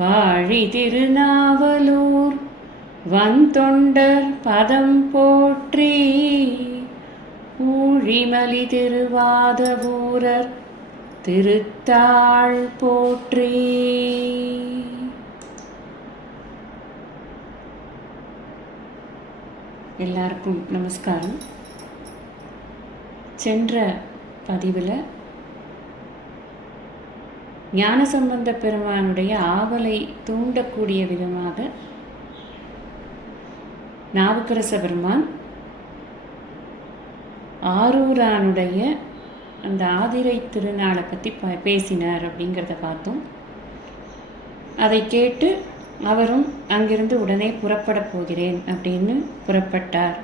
வாழி திருநாவலூர் வந்தொண்டர் பதம் போற்றி ஊழிமலி திருவாதபூரர் திருத்தாள் போற்றி. எல்லாருக்கும் நமஸ்காரம். சென்ற பதிவில் ஞானசம்பந்த பெருமானுடைய ஆவலை தூண்டக்கூடிய விதமாக நாவுக்கரச பெருமான் ஆரூரானுடைய அந்த ஆதிரை திருநாளை பற்றி ப பேசினார் அப்படிங்கிறத பார்த்தோம். அதை கேட்டு அவரும் அங்கிருந்து உடனே புறப்படப் போகிறேன் அப்படின்னு புறப்பட்டார்.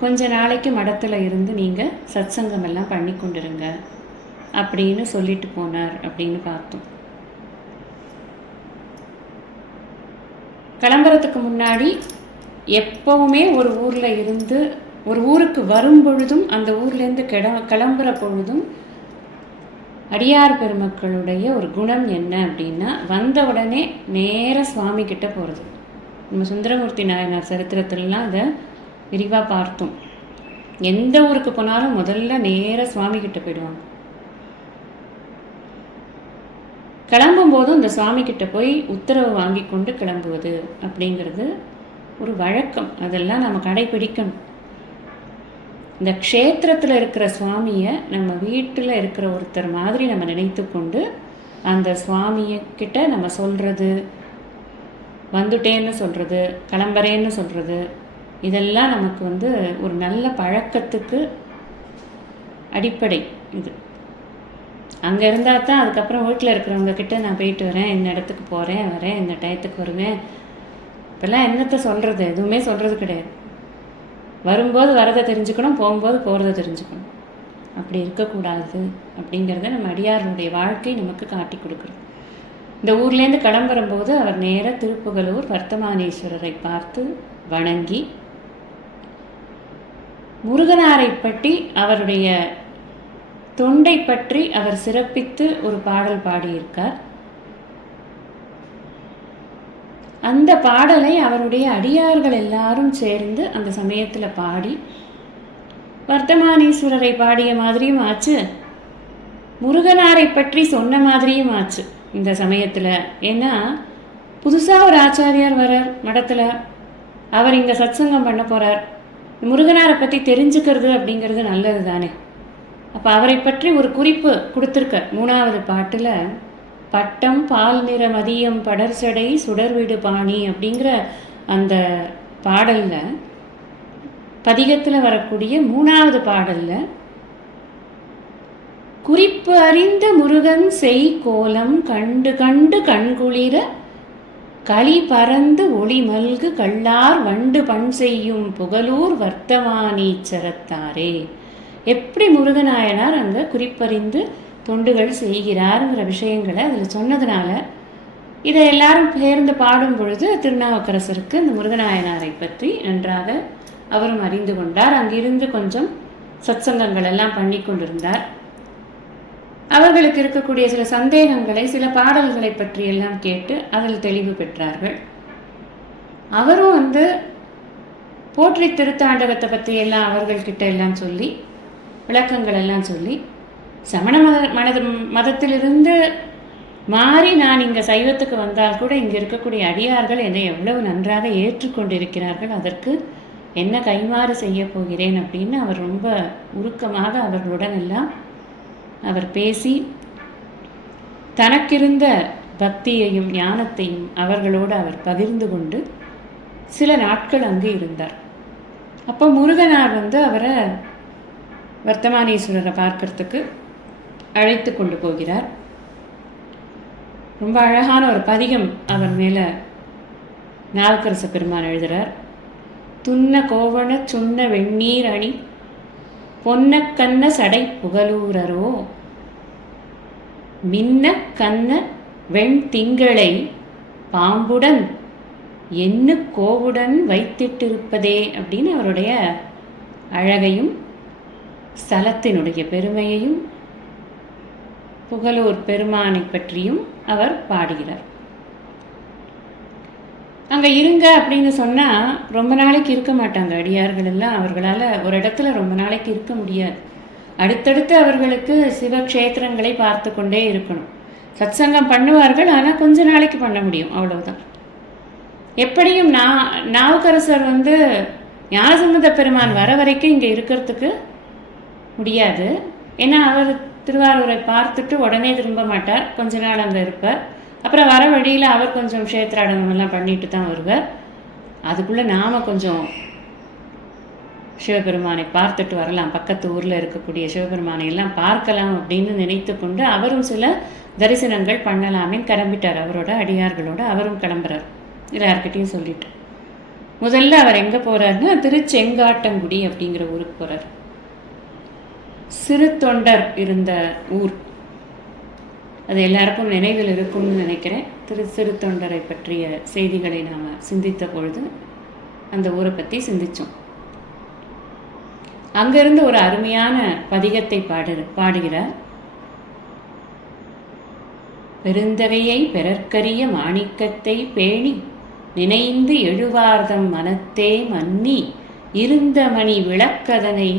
கொஞ்ச நாளைக்கு மடத்தில் இருந்து நீங்கள் சத்சங்கம் எல்லாம் பண்ணி கொண்டிருங்க. அப்படின்னு சொல்லிட்டு போனார் அப்படின்னு பார்த்தோம். கிளம்புறதுக்கு முன்னாடி எப்பவுமே ஒரு ஊரில் இருந்து ஒரு ஊருக்கு வரும் பொழுதும் அந்த ஊர்லேருந்து கிட கிளம்புற பொழுதும் அடியார் பெருமக்களுடைய ஒரு குணம் என்ன அப்படின்னா வந்த உடனே நேர சுவாமி கிட்ட போகிறது நம்ம சுந்தரமூர்த்தி நாயனார் சரித்திரத்திலலாம் அதை விரிவாக பார்த்தோம். எந்த ஊருக்கு போனாலும் முதல்ல நேர சுவாமி கிட்ட போயிடுவாங்க. கிளம்பும்போதும் இந்த சுவாமி கிட்ட போய் உத்தரவு வாங்கி கொண்டு கிளம்புவது அப்படிங்கிறது ஒரு வழக்கம். அதெல்லாம் நம்ம கடைபிடிக்கணும். இந்த க்ஷேத்திரத்தில் இருக்கிற சுவாமியை நம்ம வீட்டில் இருக்கிற ஒருத்தர் மாதிரி நம்ம நினைத்து கொண்டு அந்த சுவாமியக்கிட்ட நம்ம சொல்கிறது வந்துட்டேன்னு சொல்கிறது கிளம்புறேன்னு சொல்கிறது இதெல்லாம் நமக்கு வந்து ஒரு நல்ல பழக்கத்துக்கு அடிப்படை இது. அங்கே இருந்தால் தான் அதுக்கப்புறம் வீட்டில் இருக்கிறவங்க கிட்ட நான் போயிட்டு வரேன் இந்த இடத்துக்கு போகிறேன் வரேன் இந்த டயத்துக்கு வருவேன். இப்போல்லாம் என்னத்தை சொல்கிறது எதுவுமே சொல்கிறது கிடையாது. வரும்போது வரதை தெரிஞ்சுக்கணும் போகும்போது போகிறத தெரிஞ்சுக்கணும். அப்படி இருக்கக்கூடாது அப்படிங்கிறத நம்ம அடியாருடைய வாழ்க்கை நமக்கு காட்டி கொடுக்குறது இந்த ஊர்லேருந்து கிளம்புறம்போது அவர் நேராக திருப்புகலூர் வர்த்தமானேஸ்வரரை பார்த்து வணங்கி முருகனாரை பற்றி அவருடைய தொண்டை பற்றி அவர் சிறப்பித்து ஒரு பாடல் பாடியிருக்கார். அந்த பாடலை அவருடைய அடியார்கள் எல்லாரும் சேர்ந்து அந்த சமயத்தில் பாடி வர்த்தமானீஸ்வரரை பாடிய மாதிரியும் ஆச்சு முருகனாரை பற்றி சொன்ன மாதிரியும் ஆச்சு இந்த சமயத்தில். ஏன்னா புதுசாக ஒரு ஆச்சாரியார் வரார் மடத்தில். அவர் இங்கே சத்சங்கம் பண்ண போகிறார் முருகனாரை பற்றி தெரிஞ்சுக்கிறது அப்படிங்கிறது நல்லது தானே அப்போ அவரை பற்றி ஒரு குறிப்பு கொடுத்துருக்க. மூணாவது பாட்டில் பட்டம் பால் நிற மதியம் படர்சடை சுடர்விடு பாணி அப்படிங்கிற அந்த பாடலில் பதிகத்தில் வரக்கூடிய மூணாவது பாடலில் குறிப்பு அறிந்த முருகன் செய் கோலம் கண்டு கண்டு கண்குளிர களி பறந்து ஒளி மல்கு கள்ளார் வண்டு பண் செய்யும் புகழூர் வர்த்தமானீச்சரத்தாரே எப்படி முருகநாயனார் அங்கே குறிப்பறிந்து தொண்டுகள் செய்கிறாருங்கிற விஷயங்களை அதில் சொன்னதுனால இதை எல்லாரும் சேர்ந்து பாடும் பொழுது திருநாவுக்கரசருக்கு இந்த முருகநாயனாரை பற்றி நன்றாக அவரும் அறிந்து கொண்டார். அங்கிருந்து கொஞ்சம் சத்சங்கங்கள் எல்லாம் பண்ணி கொண்டிருந்தார். அவர்களுக்கு இருக்கக்கூடிய சில சந்தேகங்களை சில பாடல்களை பற்றி எல்லாம் கேட்டு அதில் தெளிவு பெற்றார்கள். அவரும் வந்து போற்றி திருத்தாண்டகத்தை பற்றி எல்லாம் அவர்கள்கிட்ட எல்லாம் சொல்லி விளக்கங்கள் எல்லாம் சொல்லி சமண மத மனது மதத்திலிருந்து மாறி நான் இங்கே சைவத்துக்கு வந்தால் கூட இங்கே இருக்கக்கூடிய அடியார்கள் என்னை எவ்வளவு நன்றாக ஏற்றுக்கொண்டிருக்கிறார்கள் அதற்கு என்ன கைமாறு செய்ய போகிறேன் அப்படின்னு அவர் ரொம்ப உருக்கமாக அவர்களுடன் எல்லாம் அவர் பேசி தனக்கிருந்த பக்தியையும் ஞானத்தையும் அவர்களோடு அவர் பகிர்ந்து கொண்டு சில நாட்கள் அங்கே இருந்தார். அப்போ முருகனார் வந்து அவரை வர்த்தமானீஸ்வரரை பார்க்கறதுக்கு அழைத்து கொண்டு போகிறார். ரொம்ப அழகான ஒரு பதிகம் அவர் மேலே நாவுக்கரச பெருமான் எழுதுகிறார் துன்ன கோவண சுண்ண வெண்ணீர் அணி பொன்ன கண்ண சடை புகழூரரோ மின்ன கண்ண வெண் திங்களை பாம்புடன் என்ன கோவுடன் வைத்திட்டிருப்பதே அப்படின்னு அவருடைய அழகையும் ஸ்தலத்தினுடைய பெருமையையும் புகழூர் பெருமானை பற்றியும் அவர் பாடுகிறார். அங்கே இருங்க அப்படின்னு சொன்னால் ரொம்ப நாளைக்கு இருக்க மாட்டாங்க அடியார்கள் எல்லாம். அவர்களால் ஒரு இடத்துல ரொம்ப நாளைக்கு இருக்க முடியாது. அடுத்தடுத்து அவர்களுக்கு சிவக்ஷேத்திரங்களை பார்த்து கொண்டே இருக்கணும். சத்சங்கம் பண்ணுவார்கள் ஆனால் கொஞ்ச நாளைக்கு பண்ண முடியும் அவ்வளவுதான். எப்படியும் நா நாவுக்கரசர் வந்து ஞானசம்பந்த பெருமான் வர வரைக்கும் இங்கே இருக்கிறதுக்கு முடியாது. ஏன்னா அவர் திருவாரூரை பார்த்துட்டு உடனே திரும்ப மாட்டார். கொஞ்ச நாள் அங்கே இருப்பார். அப்புறம் வர வழியில் அவர் கொஞ்சம் க்ஷேத்ராடனம் பண்ணிட்டு தான் வருவார். அதுக்குள்ளே நாம் கொஞ்சம் சிவபெருமானை பார்த்துட்டு வரலாம். பக்கத்து ஊரில் இருக்கக்கூடிய சிவபெருமானை எல்லாம் பார்க்கலாம் அப்படின்னு நினைத்து கொண்டு அவரும் சில தரிசனங்கள் பண்ணலாமேன்னு கிளம்பிட்டார். அவரோட அடியார்களோட அவரும் கிளம்புறார். எல்லார்கிட்டையும் சொல்லிட்டு. முதல்ல அவர் எங்கே போகிறாருன்னா திருச்செங்காட்டங்குடி அப்படிங்கிற ஊருக்கு போகிறார் சிறு தொண்டர் இருந்த ஊர். அது எல்லாருக்கும் நினைவில் இருக்கும்னு நினைக்கிறேன். திரு சிறு தொண்டரை பற்றிய செய்திகளை நாம் சிந்தித்த பொழுது அந்த ஊரை பற்றி சிந்தித்தோம் அங்கிருந்து ஒரு அருமையான பதிகத்தை பாடு பாடுகிறார். பெருந்தகையை பெறற்கரிய மாணிக்கத்தை பேணி நினைந்து எழுவார்தம் மனத்தே மன்னி இருந்த மணி விளக்கதனை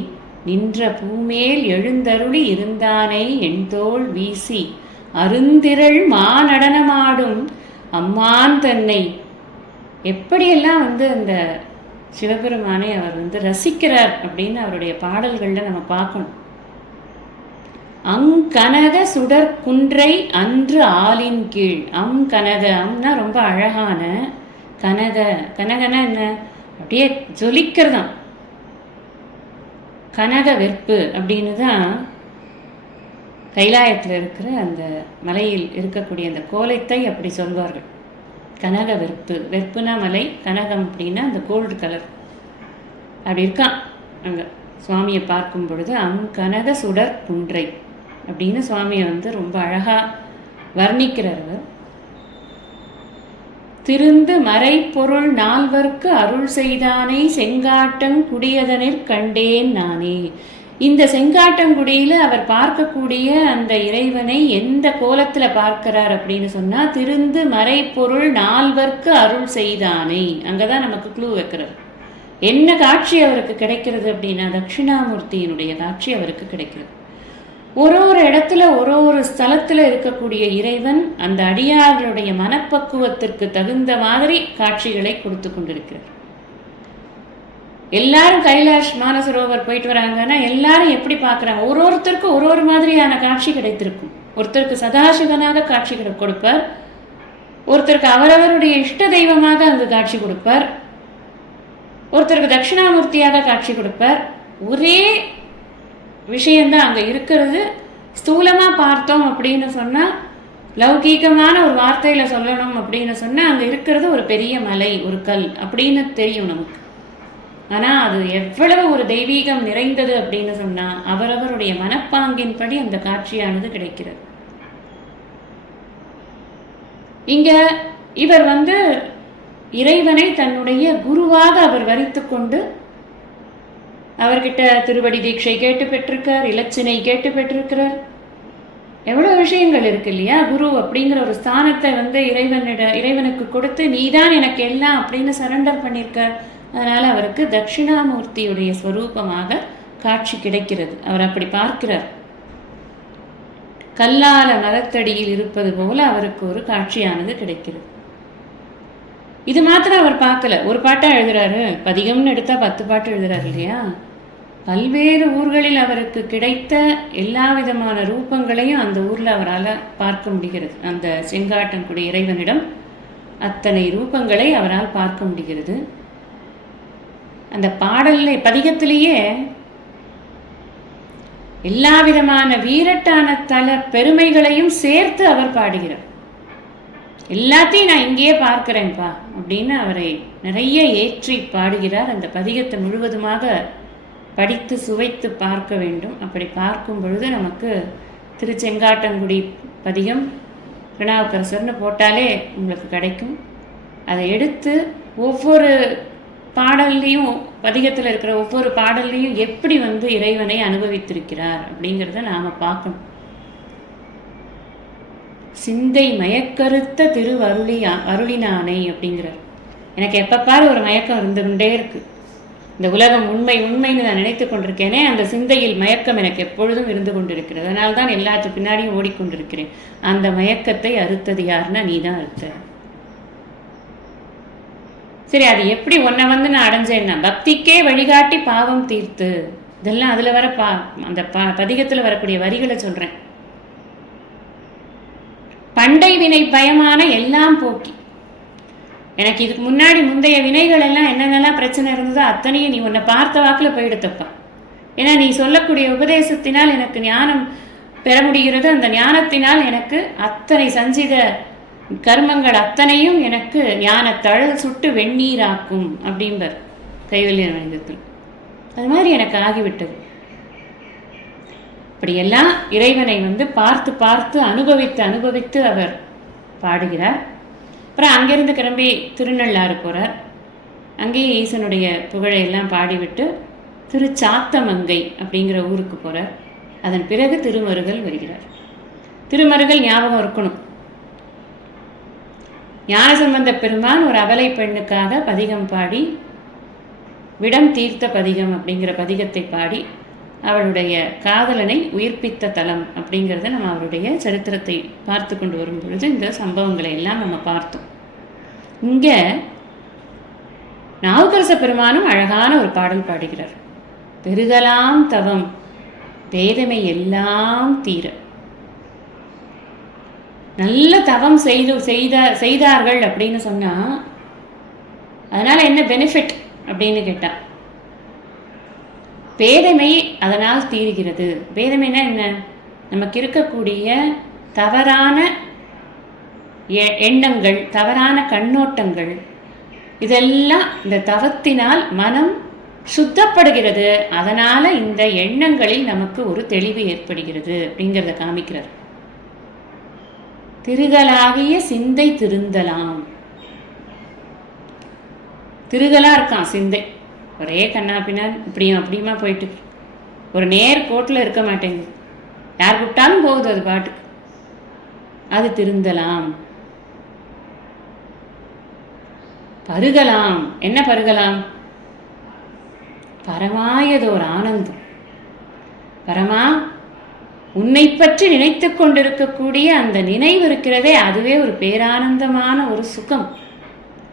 நின்ற பூமேல் எழுந்தருளி இருந்தானே எண்தோள் வீசி அருந்திரள் மாநடனமாடும் அம்மான் தன்னை. எப்படியெல்லாம் வந்து அந்த சிவபெருமானை அவர் வந்து ரசிக்கிறார் அப்படின்னு அவருடைய பாடல்களில் நம்ம பார்க்கணும். அங்கனக சுடற்குன்றை அன்று ஆலின் கீழ். அம் கனக அம்னா ரொம்ப அழகான கனக. கனகனா என்ன? அப்படியே ஜொலிக்கிறதான் கனக வெற்பு அப்படின்னு தான் கைலாயத்தில் இருக்கிற அந்த மலையில் இருக்கக்கூடிய அந்த கோலத்தை அப்படி சொல்வார்கள். கனக வெற்பு. வெற்புனா மலை கனகம் அப்படின்னா அந்த கோல்டு கலர். அப்படி இருக்கான் அங்கே சுவாமியை பார்க்கும் பொழுது அம் கனக சுடர் குன்றை அப்படின்னு சுவாமியை வந்து ரொம்ப அழகாக வர்ணிக்கிறார் அவர். திருந்து மறைப்பொருள் நால்வர்க்கு அருள் செய்தானே செங்காட்டம் குடியதனிற் கண்டேன் நானே. இந்த செங்காட்டங்குடியில் அவர் பார்க்கக்கூடிய அந்த இறைவனை எந்த கோலத்தில் பார்க்கிறார் அப்படின்னு சொன்னால் திருந்து மறைப்பொருள் நால்வர்க்கு அருள் செய்தானே. அங்கே தான் நமக்கு க்ளூ வைக்கிறார் என்ன காட்சி அவருக்கு கிடைக்கிறது அப்படின்னா தட்சிணாமூர்த்தியினுடைய காட்சி அவருக்கு கிடைக்கிறது. ஒரு ஒரு இடத்துல ஒரு ஒரு ஸ்தலத்தில் இருக்கக்கூடிய இறைவன் அந்த அடியார்களுடைய மனப்பக்குவத்திற்கு தகுந்த மாதிரி காட்சிகளை கொடுத்து கொண்டிருக்கிறார். எல்லாரும் கைலாஷ் மானசரோவர் போயிட்டு வராங்கன்னா எல்லாரும் எப்படி பார்க்குறாங்க? ஒரு ஒருத்தருக்கும் ஒரு ஒரு மாதிரியான காட்சி கிடைத்திருக்கும். ஒருத்தருக்கு சதாசிவனாக காட்சி கொடுப்பார். ஒருத்தருக்கு அவரவருடைய இஷ்ட தெய்வமாக அங்கு காட்சி கொடுப்பார். ஒருத்தருக்கு தட்சிணாமூர்த்தியாக காட்சி கொடுப்பார். ஒரே விஷயந்தான் அங்கே இருக்கிறது. ஸ்தூலமாக பார்த்தோம் அப்படின்னு சொன்னால் லௌகீகமான ஒரு வார்த்தையில் சொல்லணும் அப்படின்னு சொன்னால் அங்கே இருக்கிறது ஒரு பெரிய மலை ஒரு கல் அப்படின்னு தெரியும் நமக்கு. ஆனால் அது எவ்வளவு ஒரு தெய்வீகம் நிறைந்தது அப்படின்னு சொன்னால் அவரவருடைய மனப்பாங்கின்படி அந்த காட்சியானது கிடைக்கிறது. இங்கே இவர் வந்து இறைவனை தன்னுடைய குருவாக அவர் வரித்து கொண்டு அவர்கிட்ட திருவடி தீட்சை கேட்டு பெற்றிருக்கார் இலச்சினை கேட்டு பெற்றிருக்கிறார். எவ்வளோ விஷயங்கள் இருக்கு இல்லையா? குரு அப்படிங்கிற ஒரு ஸ்தானத்தை வந்து இறைவனிட இறைவனுக்கு கொடுத்து நீதான் எனக்கு எல்லாம் அப்படின்னு சரண்டர் பண்ணியிருக்கார். அதனால் அவருக்கு தட்சிணாமூர்த்தியுடைய ஸ்வரூபமாக காட்சி கிடைக்கிறது. அவர் அப்படி பார்க்கிறார். கல்லால மரத்தடியில் இருப்பது போல அவருக்கு ஒரு காட்சியானது கிடைக்கிறது. இது மாத்திரம் அவர் பார்க்கல. ஒரு பாட்டா எழுதுறாரு. பதிகம்னு எடுத்தா பத்து பாட்டு எழுதுறாரு இல்லையா? பல்வேறு ஊர்களில் அவருக்கு கிடைத்த எல்லா விதமான ரூபங்களையும் அந்த ஊரில் அவரால் பார்க்க முடிகிறது. அந்த செங்காட்டன்குடி இறைவனிடம் அத்தனை ரூபங்களை அவரால் பார்க்க முடிகிறது. அந்த பாடல்ல பதிகத்திலேயே எல்லா விதமான வீரட்டான தல பெருமைகளையும் சேர்த்து அவர் பாடுகிறார். எல்லாத்தையும் நான் இங்கேயே பார்க்கிறேன்ப்பா அப்படின்னு அவரை நிறைய ஏற்றி பாடுகிறார். அந்த பதிகத்தை முழுவதுமாக படித்து சுவைத்து பார்க்க வேண்டும். அப்படி பார்க்கும் பொழுது நமக்கு திருச்செங்காட்டங்குடி பதிகம் திருநாவுக்கரசர்னு போட்டாலே உங்களுக்கு கிடைக்கும். அதை எடுத்து ஒவ்வொரு பாடல்லையும் பதிகத்தில் இருக்கிற ஒவ்வொரு பாடல்லையும் எப்படி வந்து இறைவனை அனுபவித்திருக்கிறார் அப்படிங்கிறத நாம் பார்க்கணும். சிந்தை மயக்கருத்த திருவருளி அருளினானை அப்படிங்கிறார். எனக்கு எப்போ பாரு ஒரு மயக்கம் இருந்து கொண்டே இந்த உலகம் உண்மை உண்மைன்னு நான் நினைத்து கொண்டிருக்கேனே அந்த சிந்தையில் மயக்கம் எனக்கு எப்பொழுதும் இருந்து கொண்டிருக்கிறது. அதனால தான் எல்லாத்து பின்னாடியும் ஓடிக்கொண்டிருக்கிறேன். அந்த மயக்கத்தை அறுத்தது யாருன்னா நீ தான் அறுத்த. சரி அது எப்படி உன்னை வந்து நான் அடைஞ்சேன்னா பக்திக்கே வழிகாட்டி பாவம் தீர்த்து. இதெல்லாம் அதில் வர பா அந்த ப பதிகத்தில் வரக்கூடிய வரிகளை சொல்கிறேன் பண்டை வினை பயமான எல்லாம் போக்கி. எனக்கு இதுக்கு முன்னாடி முந்தைய வினைகள் எல்லாம் என்னென்னலாம் பிரச்சனை இருந்ததோ அத்தனையும் நீ உன்னை பார்த்த வாக்கில் போயிடுத்தப்பா. ஏன்னா நீ சொல்லக்கூடிய உபதேசத்தினால் எனக்கு ஞானம் பெற முடிகிறது. அந்த ஞானத்தினால் எனக்கு அத்தனை சஞ்சித கர்மங்கள் அத்தனையும் எனக்கு ஞான தழல் சுட்டு வெந்நீராக்கும் அப்படிம்பர் கைவல்ய வணிகத்தில் அது மாதிரி எனக்கு ஆகிவிட்டது. இப்படியெல்லாம் இறைவனை வந்து பார்த்து பார்த்து அனுபவித்து அனுபவித்து அவர் பாடுகிறார். அப்புறம் அங்கேருந்து கிளம்பி திருநள்ளாறு போகிறார் அங்கேயே ஈசனுடைய புகழை எல்லாம் பாடிவிட்டு திருச்சாத்தமங்கை அப்படிங்கிற ஊருக்கு போகிறார் அதன் பிறகு திருமருகல் வருகிறார். திருமருகல் ஞாபகம் இருக்கணும். ஞானசம்பந்த பெருமான் ஒரு அவலை பெண்ணுக்காக பதிகம் பாடி விடம் தீர்த்த பதிகம் அப்படிங்கிற பதிகத்தை பாடி அவளுடைய காதலனை உயிர்ப்பித்த தலம் அப்படிங்கிறத நம்ம அவருடைய சரித்திரத்தை பார்த்து கொண்டு வரும் பொழுது இந்த சம்பவங்களை எல்லாம் நம்ம பார்த்தோம். இங்கே நாவுக்கரச பெருமானும் அழகான ஒரு பாடல் பாடுகிறார். பெருகலாம் தவம் பேதமை எல்லாம் தீர. நல்ல தவம் செய்து செய்த செய்தார்கள் அப்படின்னு சொன்னால் அதனால் என்ன பெனிஃபிட் அப்படின்னு கேட்டால் பேதமை அதனால் தீருகிறது. பேதமைனா என்ன? நமக்கு இருக்கக்கூடிய தவறான எ- எண்ணங்கள் தவறான கண்ணோட்டங்கள் இதெல்லாம் இந்த தவத்தினால் மனம் சுத்தப்படுகிறது. அதனால இந்த எண்ணங்களில் நமக்கு ஒரு தெளிவு ஏற்படுகிறது அப்படிங்கிறத காமிக்கிறார். திருகலாகிய சிந்தை திருந்தலாம். திருகலா இருக்கான் சிந்தை. ஒரே கண்ணா பின்னால் இப்படியும் அப்படியுமா போயிட்டு ஒரு நேர் கோட்டில் இருக்க மாட்டேங்குது யார் கூப்பிட்டாலும் போகுது அது பாட்டுக்கு. அது திருந்தலாம். பருகலாம். என்ன பருகலாம்? பரமாயதோர் ஆனந்தம். பரமா உன்னை பற்றி நினைத்து கொண்டிருக்கக்கூடிய அந்த நினைவு இருக்கிறதே அதுவே ஒரு பேரானந்தமான ஒரு சுகம்.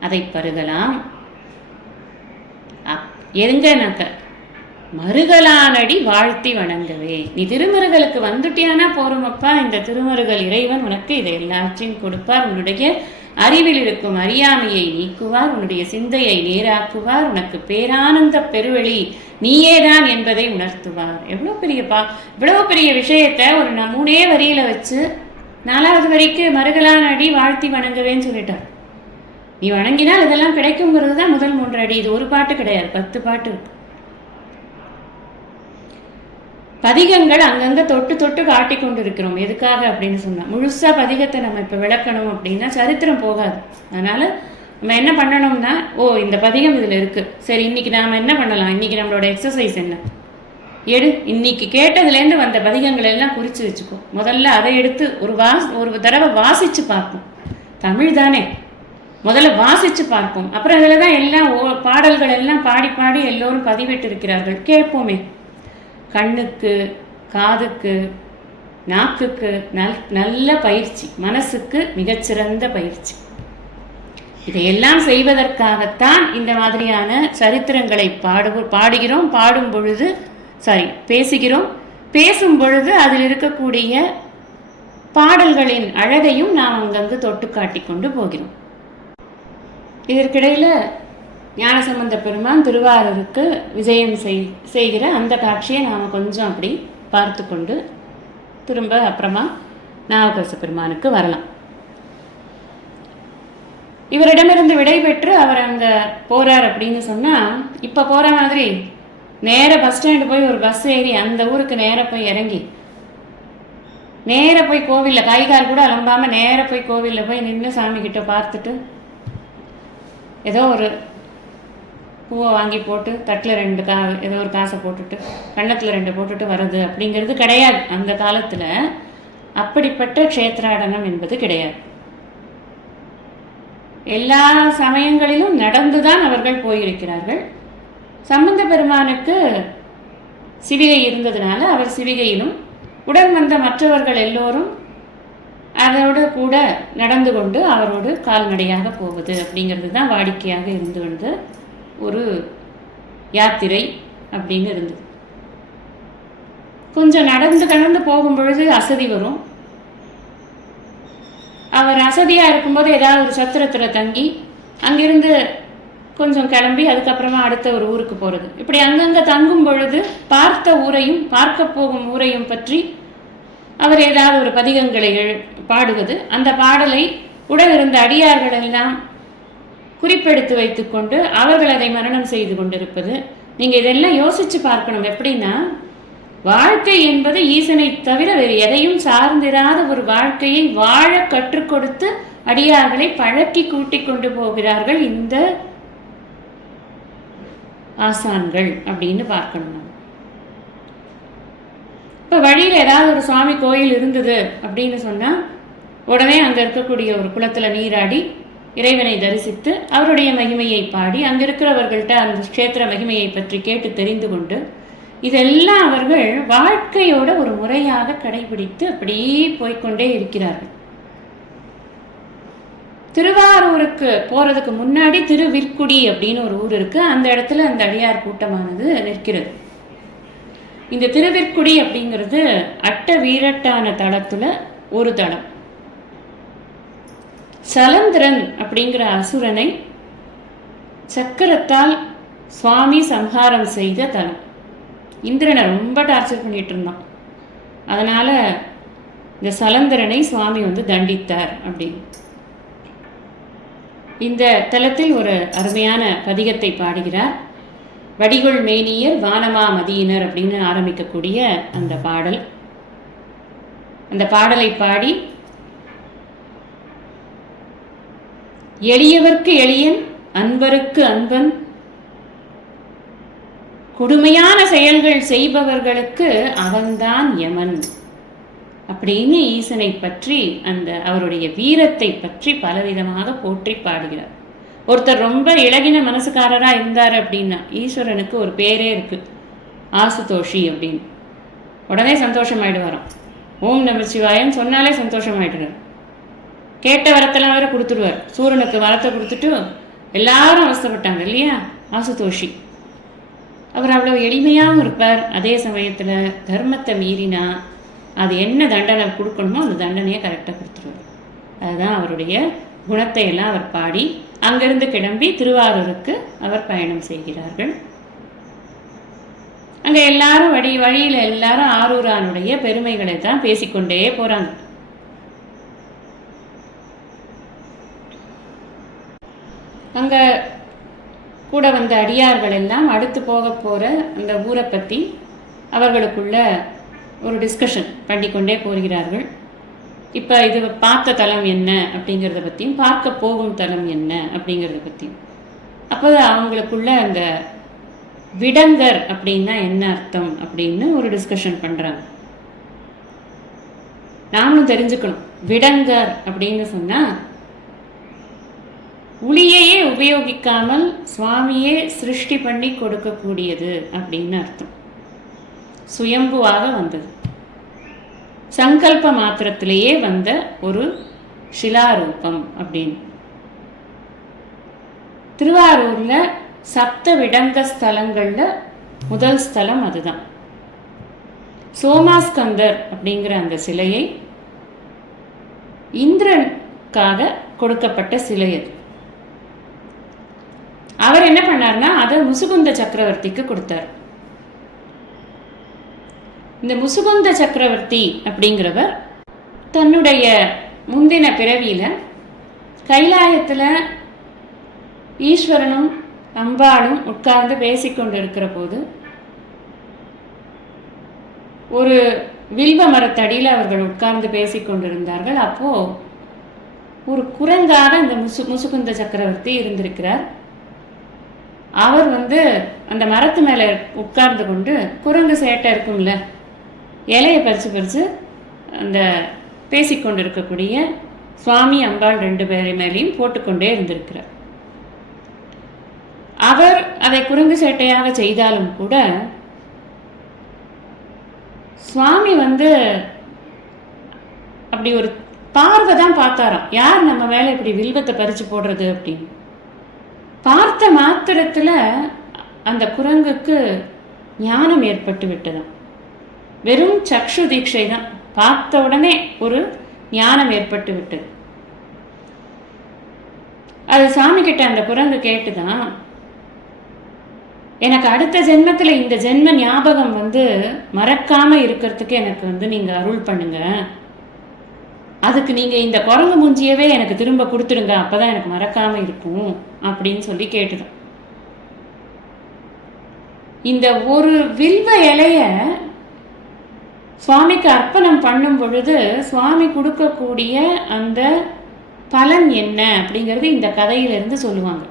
அதை பருகலாம். எங்கனாக்க மருகலானடி வாழ்த்தி வணங்கவே. நீ திருமருகலுக்கு வந்துட்டியானா போருமப்பா? இந்த திருமருகல் இறைவன் உனக்கு இதை எல்லாற்றையும் கொடுப்பார். உன்னுடைய அறிவில் இருக்கும் அறியாமையை நீக்குவார். உன்னுடைய சிந்தையை நேராக்குவார். உனக்கு பேரானந்த பெருவெளி நீயேதான் என்பதை உணர்த்துவார். எவ்வளோ பெரிய பா இவ்வளோ பெரிய விஷயத்தை ஒரு நான் மூணே வரியில வச்சு நாலாவது வரைக்கு மருகலான அடி வாழ்த்தி வணங்கவேன்னு சொல்லிட்டார். நீ வணங்கினால் இதெல்லாம் கிடைக்குங்கிறது தான் முதல் மூன்று அடி இது ஒரு பாட்டு கிடையாது. பத்து பாட்டு இருக்கு. பதிகங்கள் அங்கங்கே தொட்டு தொட்டு காட்டி கொண்டு இருக்கிறோம் எதுக்காக அப்படின்னு சொன்னால் முழுசாக பதிகத்தை நம்ம இப்போ விளக்கணும் அப்படின்னா சரித்திரம் போகாது. அதனால் நம்ம என்ன பண்ணணும்னா ஓ இந்த பதிகம் இதில் இருக்குது சரி இன்னைக்கு நாம் என்ன பண்ணலாம்? இன்னைக்கு நம்மளோட எக்ஸசைஸ் என்ன? எடு. இன்னைக்கு கேட்டதுலேருந்து வந்த பதிகங்கள் எல்லாம் குறித்து வச்சுக்கோ. முதல்ல அதை எடுத்து ஒரு வாஸ் ஒரு தடவை வாசித்து பார்ப்போம். தமிழ் தானே? முதல்ல வாசித்து பார்ப்போம். அப்புறம் அதில் தான் எல்லாம் ஓ- பாடல்கள் எல்லாம் பாடி பாடி எல்லோரும் பதிவிட்டிருக்கிறார்கள். கேட்போமே. கண்ணுக்கு காதுக்கு நாக்குக்கு நல் நல்ல பயிற்சி மனசுக்கு மிகச்சிறந்த பயிற்சி. இதையெல்லாம் செய்வதற்காகத்தான் இந்த மாதிரியான சரித்திரங்களை பாடு பாடுகிறோம். பாடும் பொழுது சாரி பேசுகிறோம். பேசும் பொழுது அதில் இருக்கக்கூடிய பாடல்களின் அழகையும் நாம் அங்கங்கு தொட்டு காட்டிக் கொண்டு போகிறோம். இதற்கிடையில் ஞானசம்பந்த பெருமான் திருவாரூருக்கு விஜயம் செய் செய்கிற அந்த காட்சியை நாம் கொஞ்சம் அப்படி பார்த்து கொண்டு திரும்ப அப்புறமா நாவகரச பெருமானுக்கு வரலாம். இவரிடமிருந்து விடை பெற்று அவர் அந்த போகிறார் அப்படின்னு சொன்னால் இப்போ போகிற மாதிரி நேர பஸ் ஸ்டாண்டு போய் ஒரு பஸ் ஏறி அந்த ஊருக்கு நேராக போய் இறங்கி நேராக போய் கோவிலில் கை கால் கூட அலம்பாமல் நேராக போய் கோவிலில் போய் நின்று சாமி கிட்ட பார்த்துட்டு ஏதோ ஒரு பூவை வாங்கி போட்டு தட்டில் ரெண்டு கா ஏதோ ஒரு காசை போட்டுட்டு கன்னத்தில் ரெண்டு போட்டுட்டு வர்றது அப்படிங்கிறது கிடையாது. அந்த காலத்தில் அப்படிப்பட்ட க்ஷேத்ராடனம் என்பது கிடையாது. எல்லா சமயங்களிலும் நடந்துதான் அவர்கள் போயிருக்கிறார்கள். சம்பந்த பெருமானுக்கு சிவிகை இருந்ததுனால அவர் சிவிகையிலும் உடன் வந்த மற்றவர்கள் எல்லோரும் அதோடு கூட நடந்து கொண்டு அவரோடு கால்நடையாக போவது அப்படிங்கிறது தான் வாடிக்கையாக இருந்து வந்த ஒரு யாத்திரை அப்படின்னு இருந்தது. கொஞ்சம் நடந்து கடந்து போகும் பொழுது அசதி வரும். அவர் அசதியாக இருக்கும்போது ஏதாவது ஒரு சத்திரத்தில் தங்கி அங்கிருந்து கொஞ்சம் கிளம்பி அதுக்கப்புறமா அடுத்த ஒரு ஊருக்கு போகிறது இப்படி அங்கங்கே தங்கும் பொழுது பார்த்த ஊரையும் பார்க்க போகும் ஊரையும் பற்றி அவர் ஏதாவது ஒரு பதிகங்களை பாடுவது அந்த பாடலை உடனிருந்த அடியார்களெல்லாம் குறிப்பெடுத்து வைத்துக்கொண்டு அவர்கள் அதை மரணம் செய்து கொண்டிருப்பது. நீங்கள் இதெல்லாம் யோசித்து பார்க்கணும். எப்படின்னா வாழ்க்கை என்பது ஈசனை தவிர வேறு எதையும் சார்ந்திராத ஒரு வாழ்க்கையை வாழ கற்றுக் கொடுத்து அடியார்களை பழக்கி கூட்டி கொண்டு போகிறார்கள் இந்த ஆசான்கள் அப்படின்னு பார்க்கணும்? இப்போ வழியில் ஏதாவது ஒரு சுவாமி கோயில் இருந்தது அப்படின்னு சொன்னால் உடனே அங்கே இருக்கக்கூடிய ஒரு குளத்தில் நீராடி இறைவனை தரிசித்து அவருடைய மகிமையை பாடி அங்கே இருக்கிறவர்கள்ட்ட அந்த க்ஷேத்திர மகிமையை பற்றி கேட்டு தெரிந்து கொண்டு இதெல்லாம் அவர்கள் வாழ்க்கையோட ஒரு முறையாக கடைபிடித்து அப்படியே போய்க்கொண்டே இருக்கிறார்கள். திருவாரூருக்கு போகிறதுக்கு முன்னாடி திருவிற்குடி அப்படின்னு ஒரு ஊர் இருக்குது அந்த இடத்துல அந்த அடியார் கூட்டமானது நிற்கிறது. இந்த திருவிற்குடி அப்படிங்கிறது அட்ட வீரட்டான தளத்துல ஒரு தளம். சலந்திரன் அப்படிங்கிற அசுரனை சக்கரத்தால் சுவாமி சம்ஹாரம் செய்த தலம் இந்திரனை ரொம்ப டார்ச்சர் பண்ணிட்டு இருந்தான். அதனால இந்த சலந்திரனை சுவாமி வந்து தண்டித்தார் அப்படின்னு. இந்த தலத்தில் ஒரு அருமையான பதிகத்தை பாடுகிறார். வடிகுள் மேனியர் வானமா மதியினர் அப்படின்னு ஆரம்பிக்கக்கூடிய அந்த பாடல். அந்த பாடலை பாடி எளியவர்க்கு எளியன் அன்பருக்கு அன்பன் கொடுமையான செயல்கள் செய்பவர்களுக்கு அவன்தான் யமன் அப்படின்னு ஈசனை பற்றி அந்த அவருடைய வீரத்தை பற்றி பலவிதமாக போற்றி பாடுகிறார். ஒருத்தர் ரொம்ப இளகின மனசுக்காரராக இருந்தார் அப்படின்னா ஈஸ்வரனுக்கு ஒரு பேரே இருக்குது ஆசுதோஷி அப்படின்னு. உடனே சந்தோஷமாயிடுவாராம். ஓம் நம சொன்னாலே சந்தோஷமாயிடுறார். கேட்ட வரத்தெல்லாம் வேற கொடுத்துடுவார். சூரனுக்கு வரத்தை கொடுத்துட்டு எல்லாரும் அவஸ்தைப்பட்டாங்க இல்லையா? ஆசுதோஷி. அவர் அவ்வளோ எளிமையாகவும் இருப்பார். அதே சமயத்தில் தர்மத்தை மீறினா அது என்ன தண்டனை கொடுக்கணுமோ அந்த தண்டனையை கரெக்டாக கொடுத்துருவார் அதுதான் அவருடைய குணத்தை எல்லாம் அவர் பாடி அங்கிருந்து கிளம்பி திருவாரூருக்கு அவர் பயணம் செய்கிறார்கள். அங்கே எல்லாரும் வழி வழியில் எல்லாரும் ஆரூரானுடைய பெருமைகளை தான் பேசிக்கொண்டே போகிறாங்க அங்கே கூட வந்த அடியார்கள் எல்லாம் அடுத்து போக போகிற அந்த ஊரை பற்றி அவர்களுக்குள்ள ஒரு டிஸ்கஷன் பண்ணிக்கொண்டே போகிறார்கள். இப்போ இது பார்த்த தலம் என்ன அப்படிங்கிறத பற்றியும் பார்க்க போகும் தலம் என்ன அப்படிங்கிறத பற்றியும் அப்போ அவங்களுக்குள்ள அந்த விடங்கர் அப்படின்னா என்ன அர்த்தம் அப்படின்னு ஒரு டிஸ்கஷன் பண்ணுறாங்க நாமும் தெரிஞ்சுக்கணும். விடங்கர் அப்படின்னு சொன்னால் உளியையே உபயோகிக்காமல் சுவாமியே சிருஷ்டி பண்ணி கொடுக்கக்கூடியது அப்படின்னு அர்த்தம். சுயம்புவாக வந்தது. சங்கல்ப மாத்திரத்திலேயே வந்த ஒரு சிலாரூபம் அப்படின்னு. திருவாரூரில் சப்த விடங்க ஸ்தலங்களில் முதல் ஸ்தலம் அதுதான். சோமாஸ்கந்தர் அப்படிங்கிற அந்த சிலையை இந்திரனுக்காக கொடுக்கப்பட்ட சிலை அது. அவர் என்ன பண்ணார்னா அதை முசுகுந்த சக்கரவர்த்திக்கு கொடுத்தார். இந்த முசுகுந்த சக்கரவர்த்தி அப்படிங்கிறவர் தன்னுடைய முந்தின பிறவியில் கைலாயத்தில் ஈஸ்வரனும் அம்பாளும் உட்கார்ந்து பேசிக்கொண்டு இருக்கிற போது ஒரு வில்வ மரத்தடியில் அவர்கள் உட்கார்ந்து பேசிக்கொண்டிருந்தார்கள் அப்போ ஒரு குரங்காக இந்த முசு முசுகுந்த சக்கரவர்த்தி இருந்திருக்கிறார். அவர் வந்து அந்த மரத்து மேலே உட்கார்ந்து கொண்டு குரங்கு சேட்டை இருக்கும்ல இலையை பறித்து பறித்து அந்த பேசிக்கொண்டு இருக்கக்கூடிய சுவாமி அம்பாள் ரெண்டு பேரை மேலேயும் போட்டுக்கொண்டே இருந்திருக்கிறார். அவர் அதை குரங்கு சேட்டையாக செய்தாலும் கூட சுவாமி வந்து அப்படி ஒரு பார்வை தான் பார்த்தாராம். யார் நம்ம மேலே இப்படி வில்வத்தை பறித்து போடுறது அப்படின்னு. பார்த்த மாத்திரத்தில் அந்த குரங்குக்கு ஞானம் ஏற்பட்டு விட்டதாம். வெறும் சக்ஷு தீட்சை தான் பார்த்த உடனே ஒரு ஞானம் ஏற்பட்டு விட்டது. அது சாமி கிட்ட அந்த குரங்கு கேட்டுதான் எனக்கு அடுத்த ஜென்மத்தில் இந்த ஜென்ம ஞாபகம் வந்து மறக்காம இருக்கிறதுக்கு எனக்கு வந்து நீங்க அருள் பண்ணுங்க. அதுக்கு நீங்க இந்த குரங்கு மூஞ்சியவே எனக்கு திரும்ப கொடுத்துடுங்க. அப்பதான் எனக்கு மறக்காம இருக்கும் அப்படின்னு சொல்லி கேட்டுதான். இந்த ஒரு வில்வ இலைய சுவாமிக்கு அர்ப்பணம் பண்ணும் பொழுது சுவாமி கொடுக்கக்கூடிய அந்த பலன் என்ன அப்படிங்கிறது இந்த கதையிலிருந்து சொல்லுவாங்க.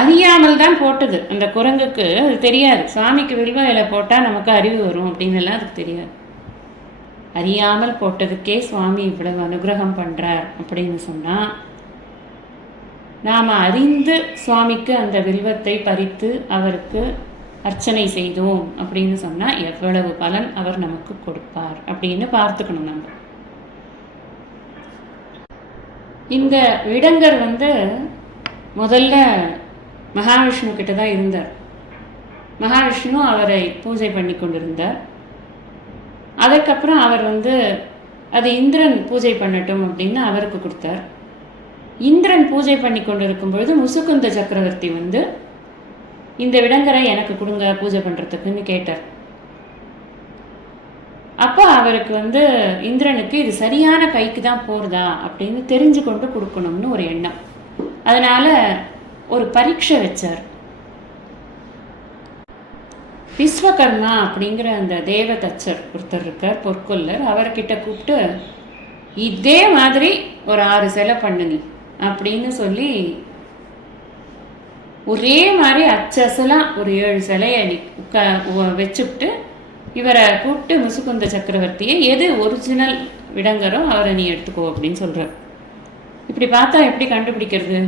அறியாமல் தான் போட்டது. அந்த குரங்குக்கு அது தெரியாது. சுவாமிக்கு வில்வ இலை போட்டால் நமக்கு அறிவு வரும் அப்படின்னு எல்லாம் அதுக்கு தெரியாது. அறியாமல் போட்டதுக்கே சுவாமி இவ்வளவு அனுகிரகம் பண்ணுறார் அப்படின்னு சொன்னால் நாம் அறிந்து சுவாமிக்கு அந்த வில்வத்தை பறித்து அவருக்கு அர்ச்சனை செய்தோம் அப்படின்னு சொன்னால் எவ்வளவு பலன் அவர் நமக்கு கொடுப்பார் அப்படின்னு பார்த்துக்கணும் நம்ம. இந்த விடங்கர் வந்து முதல்ல மகாவிஷ்ணு கிட்ட தான் இருந்தார். மகாவிஷ்ணு அவரை பூஜை பண்ணி கொண்டிருந்தார். அதுக்கப்புறம் அவர் வந்து அது இந்திரன் பூஜை பண்ணட்டும் அப்படின்னு அவருக்கு கொடுத்தார். இந்திரன் பூஜை பண்ணி கொண்டிருக்கும் பொழுது முசுகுந்த சக்கரவர்த்தி வந்து இந்த விடங்கரை எனக்கு கொடுங்க பூஜை பண்ணுறதுக்குன்னு கேட்டார். அப்போ அவருக்கு வந்து இந்திரனுக்கு இது சரியான கைக்கு தான் போகிறதா அப்படின்னு தெரிஞ்சு கொண்டு கொடுக்கணும்னு ஒரு எண்ணம். அதனால் ஒரு பரீட்சை வச்சார். விஸ்வகர்மா அப்படிங்கிற அந்த தேவ தச்சர் ஒருத்தர் இருக்கார் பொற்கொல்லர். அவர்கிட்ட கூப்பிட்டு இதே மாதிரி ஒரு ஆறு சிலை பண்ணுங்க அப்படின்னு சொல்லி ஒரே மாதிரி அச்சசலாக ஒரு ஏழு சிலையை நீ உட்கா வச்சுவிட்டு இவரை கூப்பிட்டு முசுகுந்த சக்கரவர்த்தியை எது ஒரிஜினல் விடங்கரோ அவரை நீ எடுத்துக்கோ அப்படின்னு சொல்கிறார் இப்படி பார்த்தா எப்படி கண்டுபிடிக்கிறது?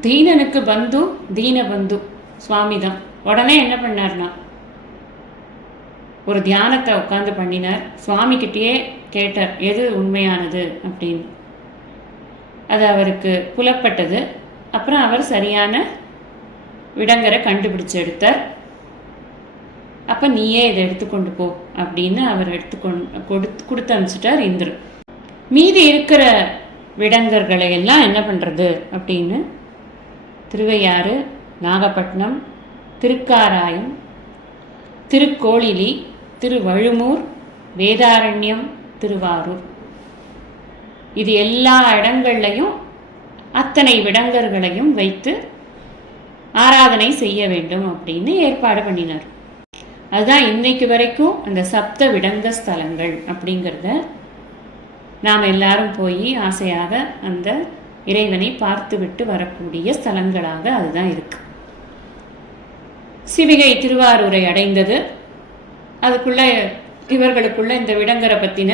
தீனனுக்கு பந்து தீன பந்து. சுவாமி தான். உடனே என்ன பண்ணார்னா ஒரு தியானத்தை உட்காந்து பண்ணினார். சுவாமிக்கிட்டேயே கேட்டார் எது உண்மையானது? அப்படின்னு. அது அவருக்கு புலப்பட்டது. அப்புறம் அவர் சரியான விடங்கரை கண்டுபிடிச்சு எடுத்தார். அப்போ நீயே இதை எடுத்துக்கொண்டு போ அப்படின்னு அவர் எடுத்துக்கொண்டு கொடுத்து கொடுத்து அனுப்பிச்சிட்டார் இந்திரன். மீதி இருக்கிற விடங்கர்களை எல்லாம் என்ன பண்ணுறது அப்படின்னு திருவையாறு நாகப்பட்டினம் திருக்காராயம் திருக்கோளிலி திருவழுமூர் வேதாரண்யம் திருவாரூர். இது எல்லா இடங்கள்லையும் அத்தனை விடங்கர்களையும் வைத்து ஆராதனை செய்ய வேண்டும் அப்படின்னு ஏற்பாடு பண்ணினார். அதுதான் இன்னைக்கு வரைக்கும் அந்த சப்த விடங்க ஸ்தலங்கள் அப்படிங்கிறத நாம் எல்லாரும் போய் ஆசையாக அந்த இறைவனை பார்த்துவிட்டு வரக்கூடிய ஸ்தலங்களாக அதுதான் இருக்கு. சிவிகை திருவாரூரை அடைந்தது. அதுக்குள்ள இவர்களுக்குள்ள இந்த விடங்கரை பற்றின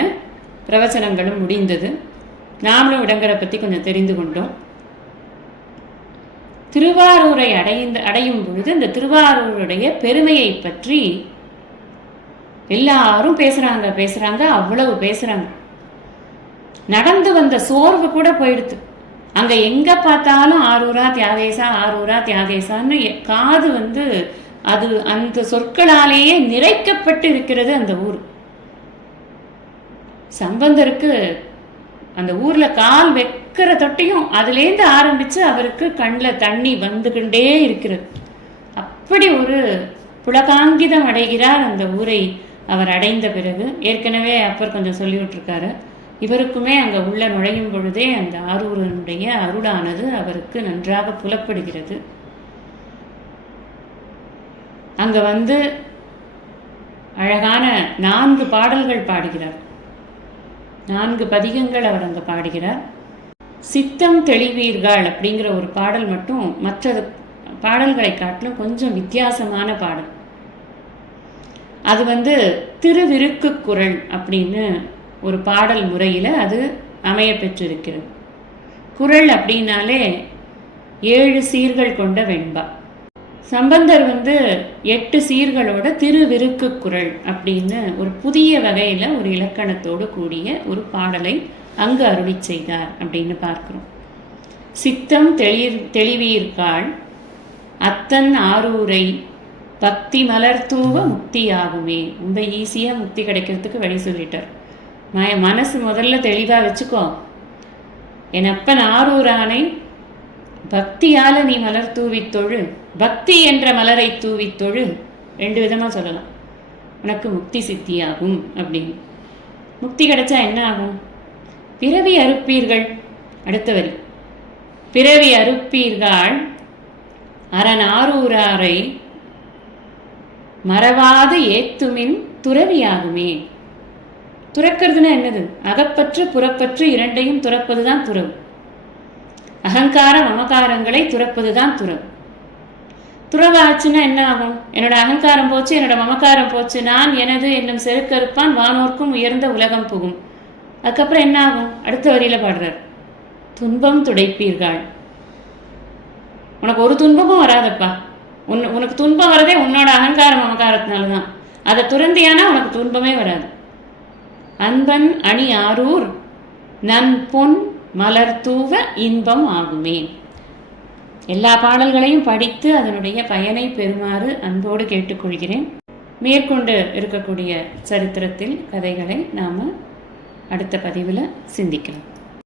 பிரவச்சனங்களும் முடிந்தது. நாமளும் விடங்கரை பற்றி கொஞ்சம் தெரிந்து கொண்டோம். திருவாரூரை அடைந்த அடையும் பொழுது இந்த திருவாரூருடைய பெருமையை பற்றி எல்லாரும் பேசுறாங்க பேசுறாங்க அவ்வளவு பேசுறாங்க. நடந்து வந்த சோர்வு கூட போயிடுது. அங்க எங்க பார்த்தாலும் ஆரூரா தியாகேசா ஆரூரா தியாகேசான்னு காது வந்து அது அந்த சொற்களாலேயே நிறைக்கப்பட்டு இருக்கிறது அந்த ஊர். சம்பந்தருக்கு அந்த ஊர்ல கால் இருக்கிற தொட்டையும் அதுலேருந்து ஆரம்பிச்சு அவருக்கு கண்ணில் தண்ணி வந்துகிட்டே இருக்கிறது. அப்படி ஒரு புலகாங்கிதம் அடைகிறார் அந்த ஊரை அவர் அடைந்த பிறகு. ஏற்கனவே அப்பர் கொஞ்சம் சொல்லி விட்டுருக்காரு இவருக்குமே அங்கே உள்ள நுழையும் பொழுதே அந்த ஆரூரனுடைய அருளானது அவருக்கு நன்றாக புலப்படுகிறது. அங்க வந்து அழகான நான்கு பாடல்கள் பாடுகிறார். நான்கு பதிகங்கள் அவர் அங்கே பாடுகிறார். சித்தம் தெளிவீர்கள் அப்படிங்கிற ஒரு பாடல் மட்டும் மற்றது பாடல்களை காட்டிலும் கொஞ்சம் வித்தியாசமான பாடல். அது வந்து திருவிருக்கு குரல் அப்படின்னு ஒரு பாடல் முறையில் அது அமைய பெற்றிருக்கிறது. குரல் அப்படின்னாலே ஏழு சீர்கள் கொண்ட வெண்பா. சம்பந்தர் வந்து எட்டு சீர்களோட திருவிருக்கு குரல் அப்படின்னு ஒரு புதிய வகையில் ஒரு இலக்கணத்தோடு கூடிய ஒரு பாடலை அங்கு அருளி செய்தார் அப்படின்னு பார்க்குறோம். சித்தம் தெளிர் தெளிவீர்காள் அத்தன் ஆரூரை பக்தி மலர் தூவ முக்தியாகுமே. ரொம்ப ஈஸியாக முக்தி கிடைக்கிறதுக்கு வழி சொல்லிட்டார். ம மனசு முதல்ல தெளிவாக வச்சுக்கோ. என் அப்பன் ஆரூரானை பக்தியால் நீ மலர் தூவித்தொழு பக்தி என்ற மலரை தூவித் தொழு ரெண்டு விதமாக சொல்லலாம். உனக்கு முக்தி சித்தியாகும் அப்படின்னு. முக்தி கிடைச்சா என்ன ஆகும்? பிறவி அறுப்பீர்கள். அடுத்த வரி. பிறவி அறுப்பீர்கள். அரண் ஆரூராரை மறவாது ஏத்துமின் துறவியாகுமே. துறக்கிறதுனா என்னது? அகப்பற்று புறப்பற்று இரண்டையும் துறப்பது தான் துறவு. அகங்கார மமகாரங்களை துறப்பது தான் துறவு. துறவு ஆச்சுன்னா என்ன ஆகும்? என்னோட அகங்காரம் போச்சு என்னோட மமகாரம் போச்சு. நான் எனது என்னும் செருக்கறுப்பான் வானோர்க்கும் உயர்ந்த உலகம் புகும். அதுக்கப்புறம் என்ன ஆகும்? அடுத்த வரியில பாடுறார். துன்பம் துடைப்பீர்கள். உனக்கு ஒரு துன்பமும் வராதப்பா. உன் உனக்கு துன்பம் வரதே உன்னோட அகங்காரம் அகங்காரத்தினால தான் அதை துறந்தியானா உனக்கு துன்பமே வராது. அன்பன் அணி ஆரூர் நன் பொன் மலர் தூவ இன்பம் ஆகுமே. எல்லா பாடல்களையும் படித்து அதனுடைய பயனை பெறுமாறு அன்போடு கேட்டுக்கொள்கிறேன். மேற்கொண்டு இருக்கக்கூடிய சரித்திரத்தில் கதைகளை நாம் அடுத்த பதிவில் சிந்திக்கலாம்.